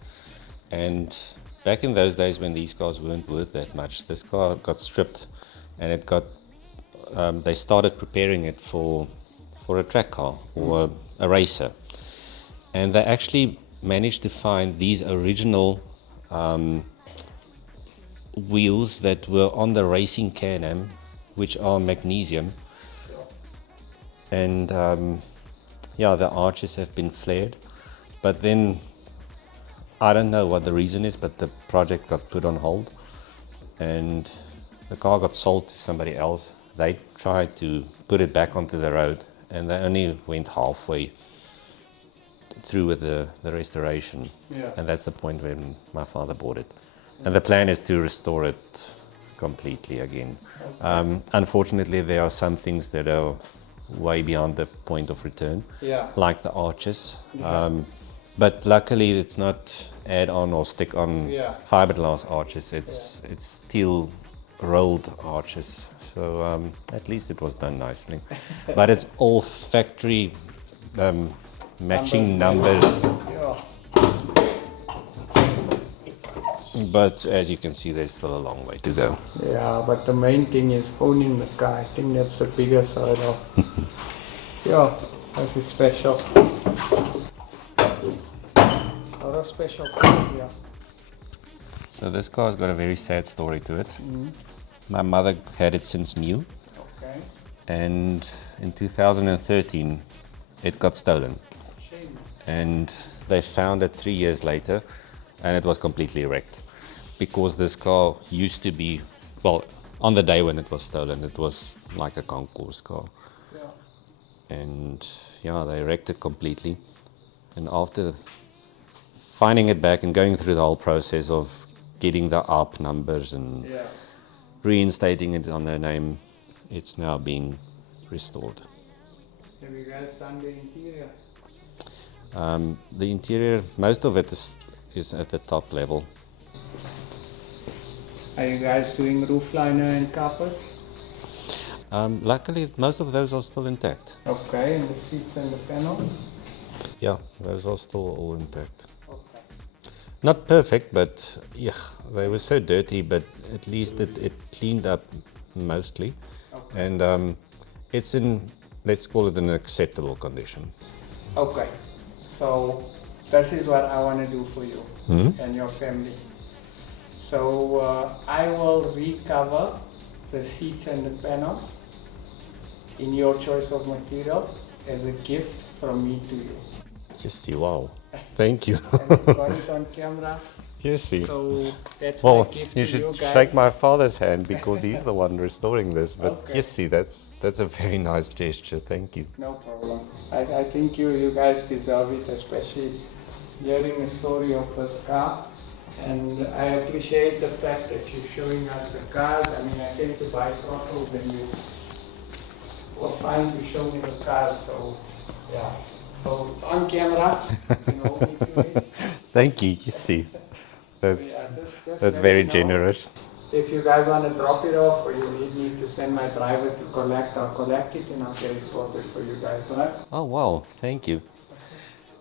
and back in those days when these cars weren't worth that much, this car got stripped, and it got. They started preparing it for a track car or a racer, and they actually managed to find these original wheels that were on the racing Can-Am, which are magnesium. And yeah, the arches have been flared, but then I don't know what the reason is, but the project got put on hold and the car got sold to somebody else. They tried to put it back onto the road and they only went halfway through with the restoration. Yeah. And that's the point when my father bought it. And the plan is to restore it completely again. Unfortunately, there are some things that are way beyond the point of return, Yeah. like the arches. But luckily, it's not add-on or stick-on Yeah. fiberglass arches. It's steel rolled arches. So at least it was done nicely. But it's all factory matching numbers. Yeah. But as you can see, there's still a long way to go. Yeah, but the main thing is owning the car. I think that's the biggest hurdle. Yeah, this is special. A lot of special cars, yeah. So this car's got a very sad story to it. My mother had it since new, Okay. and in 2013 it got stolen. Shame. And they found it 3 years later, and it was completely wrecked. Because this car used to be, well, on the day when it was stolen, it was like a concours car. Yeah. And yeah, they wrecked it completely. And after finding it back and going through the whole process of getting the ARP numbers and Yeah. reinstating it on their name, it's now being restored. Have you guys done the interior? The interior, most of it is at the top level. Are you guys doing roof liner and carpets? Luckily, most of those are still intact. Okay, and the seats and the panels? Yeah, those are still all intact. Okay. Not perfect, but yeah, they were so dirty, but at least it cleaned up mostly. Okay. And it's in, let's call it an acceptable condition. Okay, so this is what I want to do for you and your family. So I will recover the seats and the panels in your choice of material as a gift from me to you. Just see, wow. Thank you. And we got it on camera, Yes, see. so that's Well, my gift you to should you guys. shake my father's hand because he's the one restoring this. But Okay. yes, see, that's a very nice gesture. Thank you. No problem. I think you guys deserve it, especially hearing the story of this car. And I appreciate the fact that you're showing us the cars. I mean, I came to buy throttles and you were fine to show me the cars. So, yeah. So it's on camera. You know, me to it. Thank you. You see, that's Yeah, just that's let very me know. generous. If you guys want to drop it off or you need me to send my driver to collect, I'll collect it and I'll get it sorted for you guys, right? Oh wow, thank you.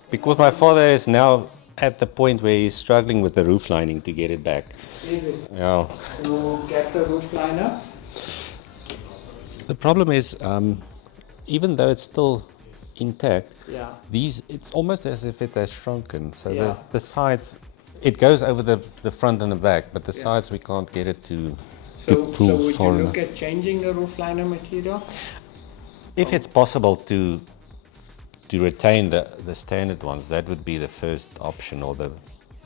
Because my father is now at the point where he's struggling with the roof lining to get it back. Is it Yeah. to get the roof liner? The problem is, even though it's still intact, Yeah. it's almost as if it has shrunken. So Yeah. the sides, it goes over the front and the back, but the Yeah. sides we can't get it to So pull would far you look enough. at changing the roof liner material? If it's possible to retain the standard ones, that would be the first option or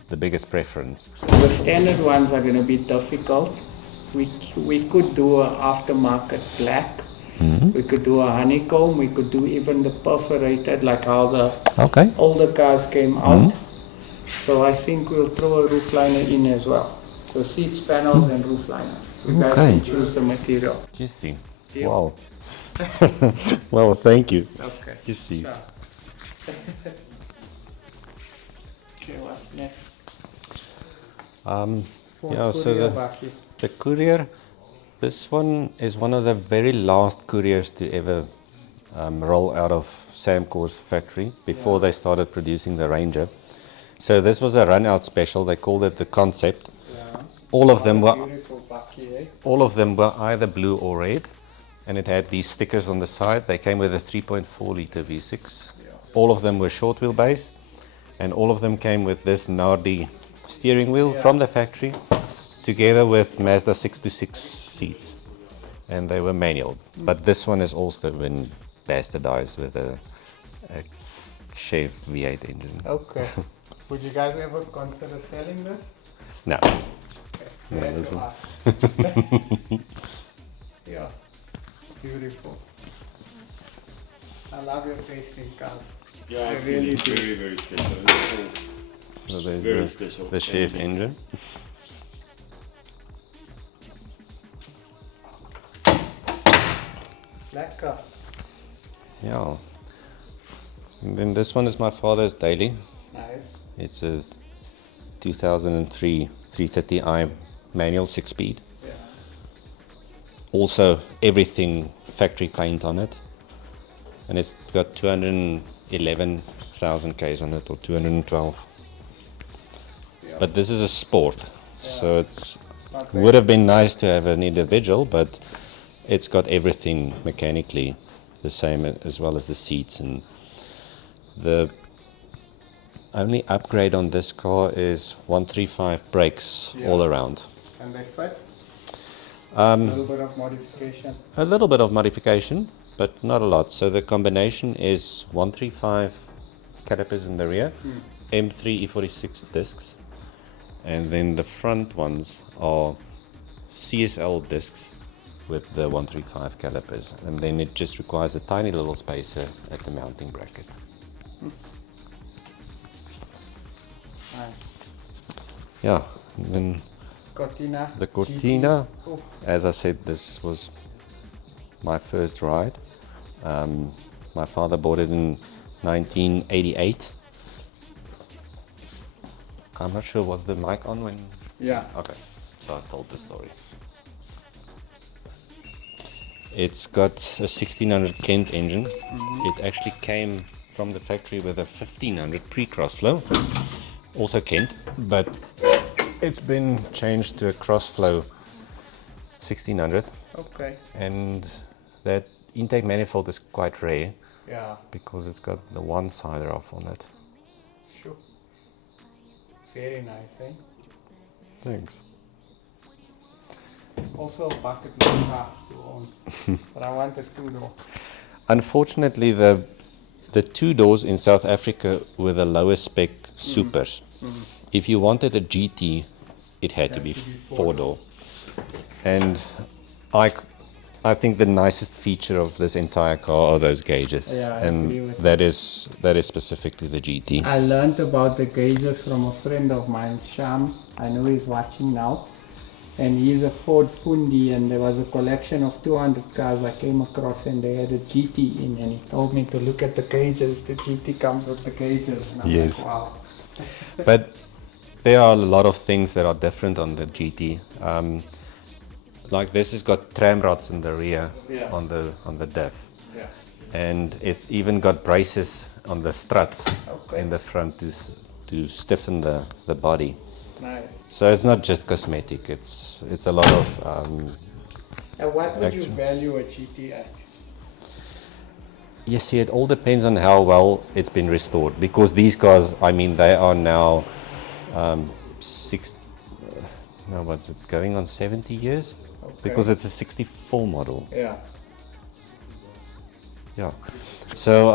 the biggest preference. The standard ones are going to be difficult. We could do an aftermarket black. We could do a honeycomb. We could do even the perforated, like how the Okay. older cars came out. So I think we'll throw a roof liner in as well. So seats, panels, and roof liner. You guys Okay. can choose the material. You see. Deal. Wow. Well, thank you. Okay. You see. Sure. Okay, what's next? Yeah, so Courier the- bakkie. The courier, this one is one of the very last couriers to ever roll out of Samcor's factory before they started producing the Ranger. So this was a run-out special. They called it the Concept. Yeah. All of them were Beautiful bakkie, eh? all of them were either blue or red, and it had these stickers on the side. They came with a 3.4 liter V6. All of them were short wheelbase, and all of them came with this Nardi steering wheel from the factory, together with Mazda 626 seats, and they were manual. But this one has also been bastardized with a Chef V8 engine. Okay. Would you guys ever consider selling this? No. I had this to one. ask. Yeah, beautiful. I love your taste in cars. Yeah, I actually, really do. very, very special. It's So there's Very special. the Chef engine. Lekker. Yeah. And then this one is my father's daily. Nice. It's a 2003 330i manual 6-speed. Yeah. Also everything factory paint on it. And it's got 211,000 Ks on it, or 212. Yeah. But this is a sport, so it's Not would have been nice to have an individual, but it's got everything mechanically the same, as well as the seats. And the only upgrade on this car is 135 brakes all around. And they fit? A little bit of modification. A little bit of modification, but not a lot. So the combination is 135 calipers in the rear, M3 E46 discs, and then the front ones are CSL discs with the 135 calipers, and then it just requires a tiny little spacer at the mounting bracket. Nice. Yeah, and then Cortina. the Cortina, GT. Oh, as I said, this was my first ride. My father bought it in 1988. I'm not sure, was the mic on when? yeah. Okay, so I told the story. It's got a 1600 Kent engine. It actually came from the factory with a 1500 pre-crossflow, also Kent, but it's been changed to a crossflow 1600, Okay. and that intake manifold is quite rare Yeah. because it's got the one-sider off on it. Sure. Very nice, eh? Thanks. Also a bucket list car to own. But I wanted two though. Unfortunately, the two doors in South Africa were the lowest spec supers. If you wanted a GT, it had to be four-door. And I think the nicest feature of this entire car are those gauges. Yeah, I agree and with that is specifically the GT. I learned about the gauges from a friend of mine, Sham. I know he's watching now. And he's a Ford Fundi, and there was a collection of 200 cars I came across, and they had a GT in, and he told me to look at the gauges. The GT comes with the gauges. And I'm Yes. like, wow. But there are a lot of things that are different on the GT. Like this has got tram rods in the rear Yeah. on the diff. Yeah. And it's even got braces on the struts Okay. in the front to stiffen the body. Nice. So it's not just cosmetic. It's a lot of And what would you Actually- value a GT at? you see, it all depends on how well it's been restored. Because these cars, I mean, they are now what's it, going on 70 years? Because it's a 64 model. Yeah. Yeah. So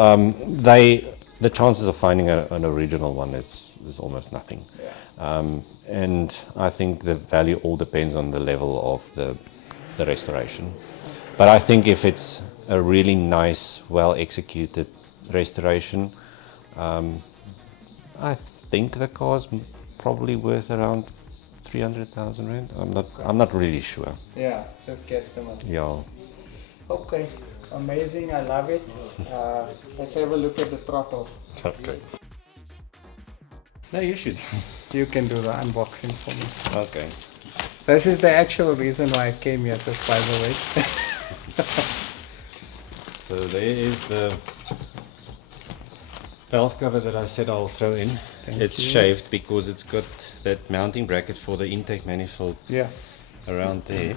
the chances of finding an original one is almost nothing. Yeah. And I think the value all depends on the level of the restoration. But I think if it's a really nice, well executed restoration, I think the car's probably worth around 300,000 rand. I'm not really sure. Yeah, just guesstimate. Yeah. Okay, amazing, I love it. Let's have a look at the throttles. Okay. No, you should. You can do the unboxing for me. Okay. This is the actual reason why I came here, just by the way. So there is the valve cover that I said I'll throw in. It's you. shaved because it's got that mounting bracket for the intake manifold Yeah. around there.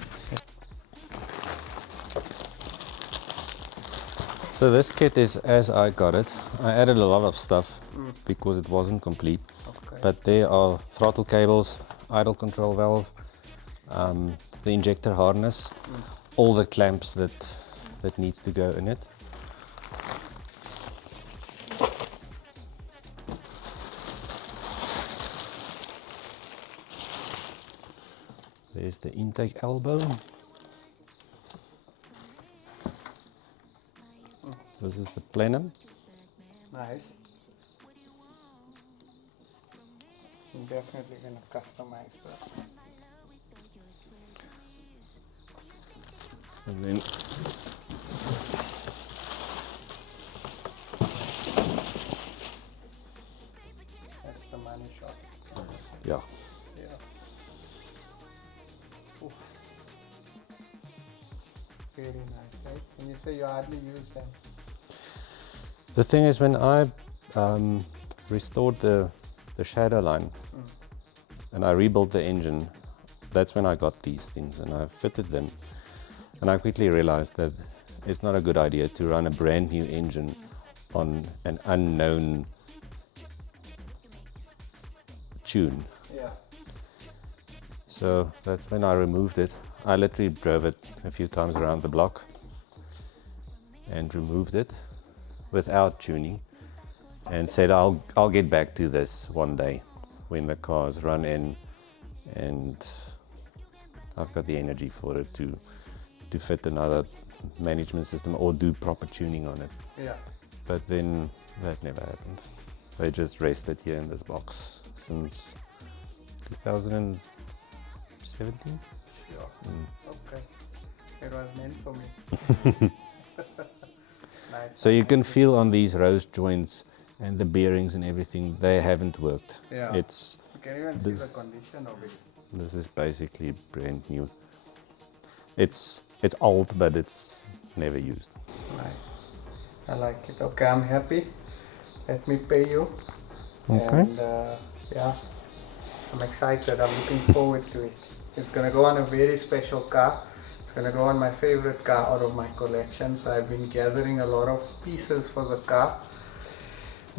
So this kit is as I got it. I added a lot of stuff because it wasn't complete. Okay. But there are throttle cables, idle control valve, the injector harness, all the clamps that needs to go in it. There's the intake elbow. This is the plenum. Nice. I'm definitely going to customize that. And then That's the money shot. yeah, Yeah. Oof. Very nice, right? And you say you hardly use them. the thing is, when I restored the shadow line and I rebuilt the engine, that's when I got these things and I fitted them. And I quickly realized that it's not a good idea to run a brand new engine on an unknown tune. Yeah. So that's when I removed it. I literally drove it a few times around the block and removed it without tuning and said I'll get back to this one day when the car's run in and I've got the energy for it to fit another management system or do proper tuning on it. Yeah. But then that never happened. They just rested here in this box since 2017. Sure. Okay. It was meant for me. Nice. So you can feel on these rose joints and the bearings and everything, they haven't worked. Yeah. You can even see the condition of it. This is basically brand new. It's old, but it's never used. Nice. I like it. Okay, I'm happy. Let me pay you. Okay. And yeah, I'm excited. I'm looking forward to it. It's gonna go on a very special car. It's gonna go on my favorite car out of my collection. So I've been gathering a lot of pieces for the car.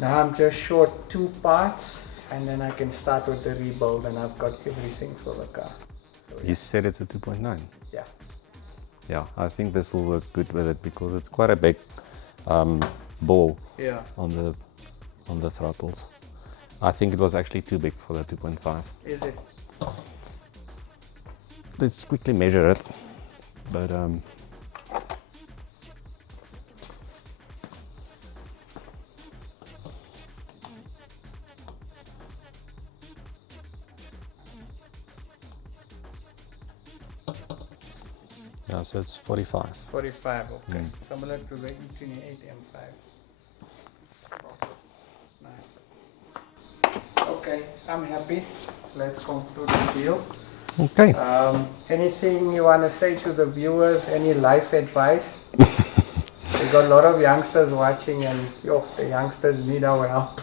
Now I'm just short 2 parts and then I can start with the rebuild and I've got everything for the car. So You said it's a 2.9. yeah. Yeah, I think this will work good with it because it's quite a big ball Yeah. on the throttles. I think it was actually too big for the 2.5. Is it? Let's quickly measure it. But yeah, so it's 45. 45, okay. Similar to the E28 M5. Nice. Okay, I'm happy. Let's conclude the deal. Okay. Anything you want to say to the viewers? Any life advice? We got a lot of youngsters watching and the youngsters need our help.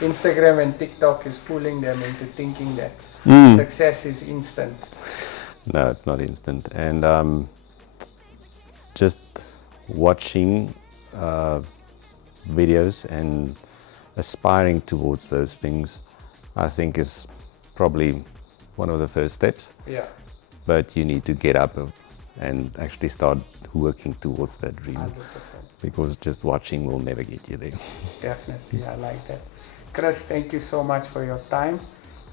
Instagram and TikTok is fooling them into thinking that success is instant. No, it's not instant. And just watching videos and aspiring towards those things, I think is probably one of the first steps. Yeah, But you need to get up and actually start working towards that dream. 100%. Because just watching will never get you there. Definitely, I like that. Chris, thank you so much for your time.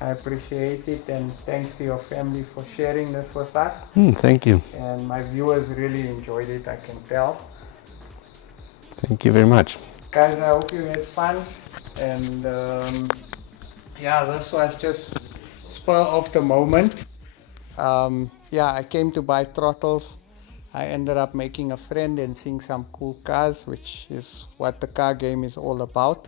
I appreciate it, and thanks to your family for sharing this with us. Thank you. And my viewers really enjoyed it, I can tell. Thank you very much. Guys, I hope you had fun. And yeah, this was just spur of the moment. Yeah, I came to buy throttles. I ended up making a friend and seeing some cool cars, which is what the car game is all about.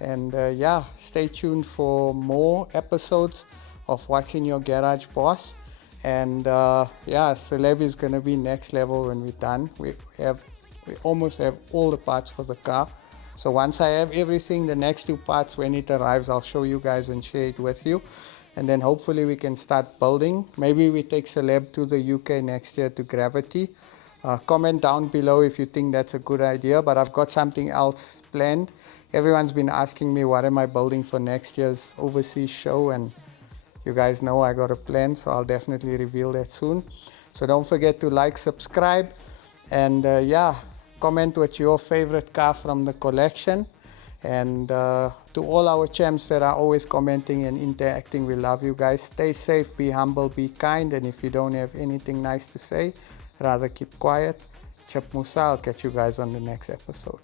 And yeah, stay tuned for more episodes of What's in Your Garage, Boss. And yeah, Celeb is gonna be next level when we're done. We almost have all the parts for the car. So once I have everything, the next 2 parts, when it arrives, I'll show you guys and share it with you. And then hopefully we can start building. Maybe we take Celeb to the UK next year to Gravity. Comment down below if you think that's a good idea, but I've got something else planned. Everyone's been asking me what am I building for next year's overseas show, and you guys know I got a plan, so I'll definitely reveal that soon. So don't forget to like, subscribe, and yeah, comment what's your favorite car from the collection. And to all our champs that are always commenting and interacting, we love you guys. Stay safe, be humble, be kind, and if you don't have anything nice to say, rather keep quiet. Chap Musa, I'll catch you guys on the next episode.